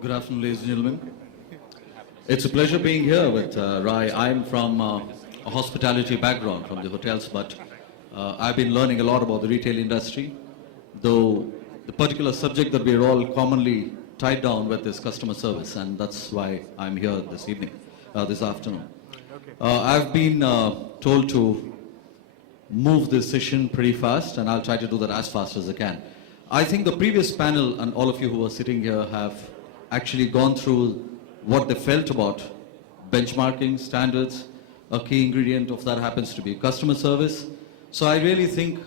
Good afternoon, ladies and gentlemen. It's a pleasure being here with Rai. I'm from a hospitality background from the hotels, but I've been learning a lot about the retail industry, though the particular subject that we're all commonly tied down with is customer service, and that's why I'm here this evening, this afternoon. I've been told to move this session pretty fast, and I'll try to do that as fast as I can. I think the previous panel and all of you who are sitting here have actually gone through what they felt about benchmarking standards. A key ingredient of that happens to be customer service. So I really think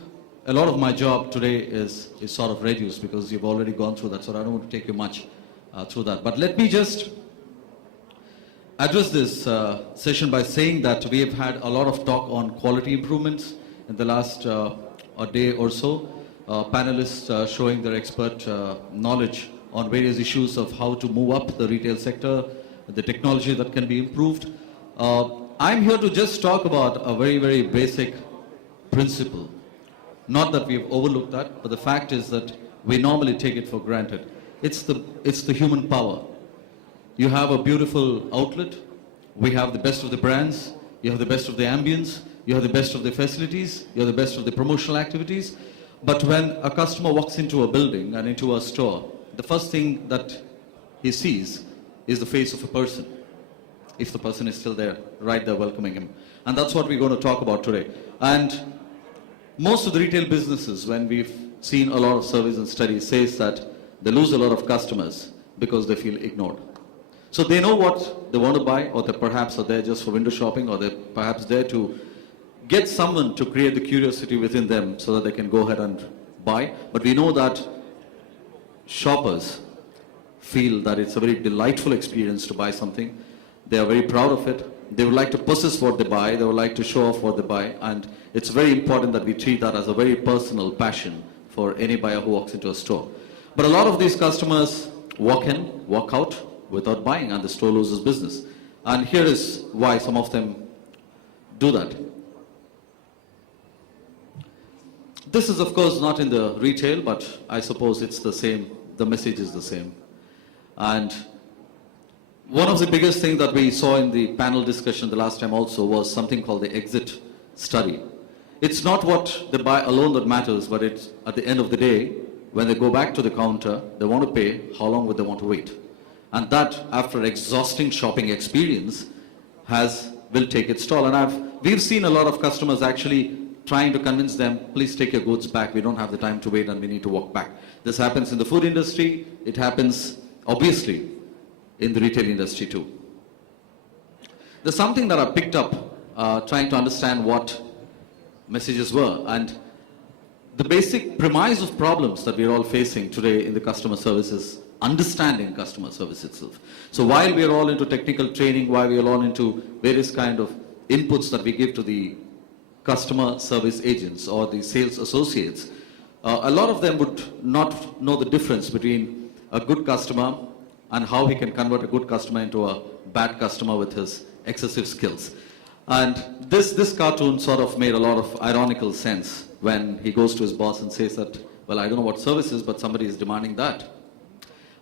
a lot of my job today is sort of reduced because you've already gone through that, so I don't want to take you much through that. But let me just address this session by saying that we have had a lot of talk on quality improvements in the last a day or so. Panelists showing their expert knowledge on various issues of how to move up the retail sector, the technology that can be improved. I'm here to just talk about a very, very basic principle. Not that we've overlooked that, but the fact is that we normally take it for granted. It's the human power. You have a beautiful outlet. We have the best of the brands. You have the best of the ambience. You have the best of the facilities. You have the best of the promotional activities. But when a customer walks into a building and into a store, the first thing that he sees is the face of a person, if the person is still there, right there welcoming him. And that's what we're going to talk about today. And most of the retail businesses, when we've seen a lot of surveys and studies, says that they lose a lot of customers because they feel ignored. So they know what they want to buy, or they perhaps are there just for window shopping, or they're perhaps there to get someone to create the curiosity within them so that they can go ahead and buy. But we know that shoppers feel that it's a very delightful experience to buy something. They are very proud of it. They would like to possess what they buy. They would like to show off what they buy. And it's very important that we treat that as a very personal passion for any buyer who walks into a store. But a lot of these customers walk in, walk out without buying, and the store loses business. And here is why some of them do that. This is, of course, not in the retail, but I suppose it's the same. The message is the same. And one of the biggest things that we saw in the panel discussion the last time also was something called the exit study. It's not what they buy alone that matters, but it's at the end of the day, when they go back to the counter, they want to pay, how long would they want to wait? And that, after exhausting shopping experience, will take its toll. And we've seen a lot of customers actually trying to convince them, please take your goods back, we don't have the time to wait and we need to walk back. This happens in the food industry, it happens obviously in the retail industry too. There's something that I picked up trying to understand what messages were, and the basic premise of problems that we're all facing today in the customer service is understanding customer service itself. So while we're all into technical training, while we're all into various kind of inputs that we give to the customer service agents or the sales associates, a lot of them would not know the difference between a good customer and how he can convert a good customer into a bad customer with his excessive skills. And this cartoon sort of made a lot of ironical sense when he goes to his boss and says that, well, I don't know what service is, but somebody is demanding that.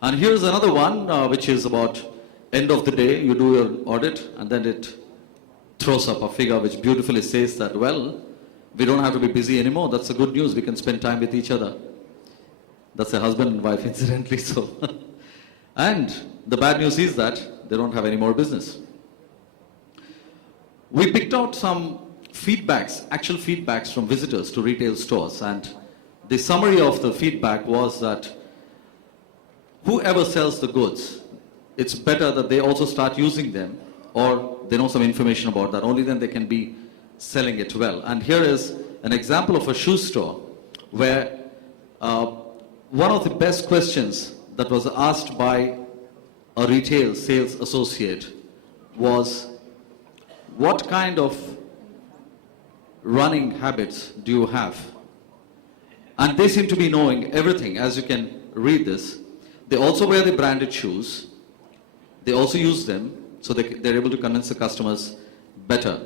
And here's another one, which is about end of the day, you do your audit, and then it throws up a figure which beautifully says that, well, we don't have to be busy anymore. That's the good news. We can spend time with each other. That's a husband and wife, incidentally. So, and the bad news is that they don't have any more business. We picked out some feedbacks, actual feedbacks from visitors to retail stores, and the summary of the feedback was that whoever sells the goods, it's better that they also start using them, or they know some information about that. Only then they can be selling it well. And here is an example of a shoe store where one of the best questions that was asked by a retail sales associate was, what kind of running habits do you have? And they seem to be knowing everything, as you can read this. They also wear the branded shoes. They also use them, so they're able to convince the customers better.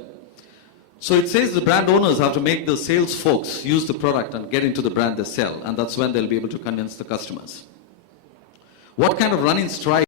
So it says the brand owners have to make the sales folks use the product and get into the brand they sell, and that's when they'll be able to convince the customers. What kind of running stride